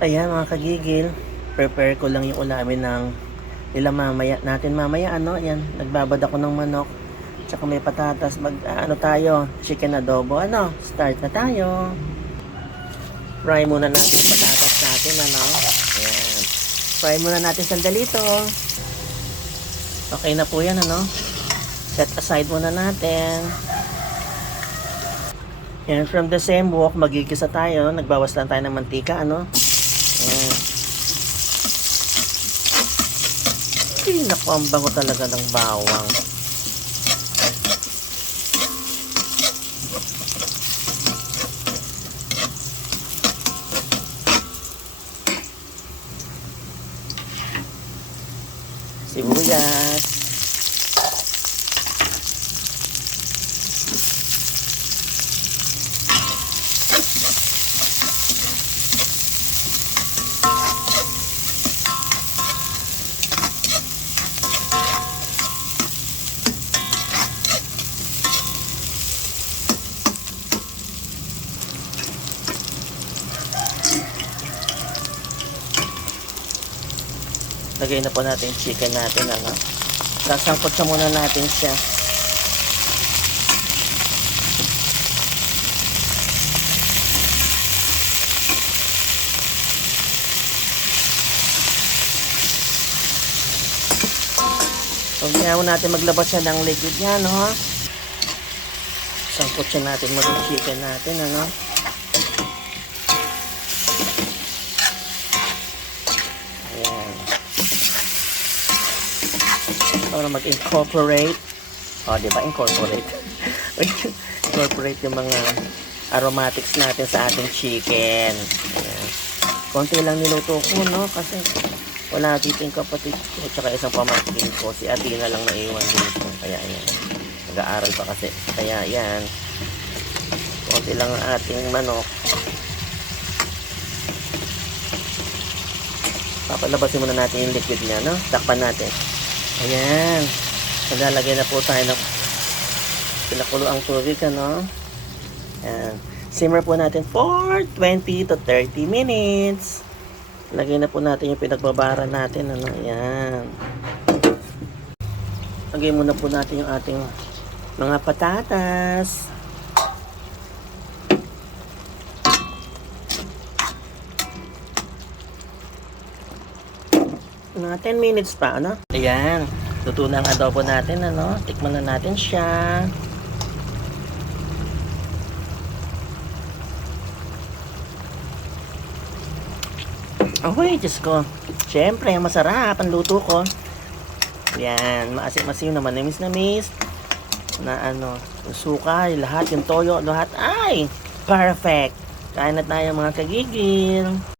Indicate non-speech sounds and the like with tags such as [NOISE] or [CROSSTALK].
Ayan mga kagigil, prepare ko lang yung ulamin ng nila mamaya natin mamaya ano yan nagbabad ako ng manok tsaka may patatas. Mag ah, ano tayo? Chicken adobo. Ano? Start na tayo. Fry muna natin patatas natin ano? Ayan. Fry muna natin sandali to. Okay na po yan ano? Set aside muna natin. Yan from the same wok magigisa tayo. Nagbawas lang tayo ng mantika ano? ayan Ay, naku, ang bango talaga ng bawang. Sibuyas. Lagay na po natin chicken natin. Ano? Sasangkot sa muna natin siya. Huwag niya natin maglabas siya ng liquid niya, no? Sangkot siya natin mag chicken natin, ano? Para mag-incorporate. O, di ba? Incorporate. [LAUGHS] Incorporate yung mga aromatics natin sa ating chicken. Konti lang niluto ko, no? Kasi wala dito yung kapatid ko tsaka isang pamangkin ko. Si Athena lang naiwan dito. Kaya ayan. Nag-aaral pa kasi. Kaya yan. Konti lang ang ating manok. Papalabasin muna natin yung liquid niya, no? Takpan natin. Ayan. Maglalagay na po tayo ng pinakulo ang tubig, ano? Ayan. Simmer po natin for 20 to 30 minutes. Lagay na po natin yung pinagbabara natin, ano? Ayan. Lagay muna po natin yung ating mga patatas. Mga 10 minutes pa, ano? Ayan. Luto na ang adobo natin, ano? Tikman na natin siya. Ahoy, Diyos ko. Siyempre, masarap ang luto ko. Yan, maasim-asim naman. Namis na miss. Na ano, suka, lahat, yung toyo, lahat. Ay, perfect. Kain na tayo mga kagigil.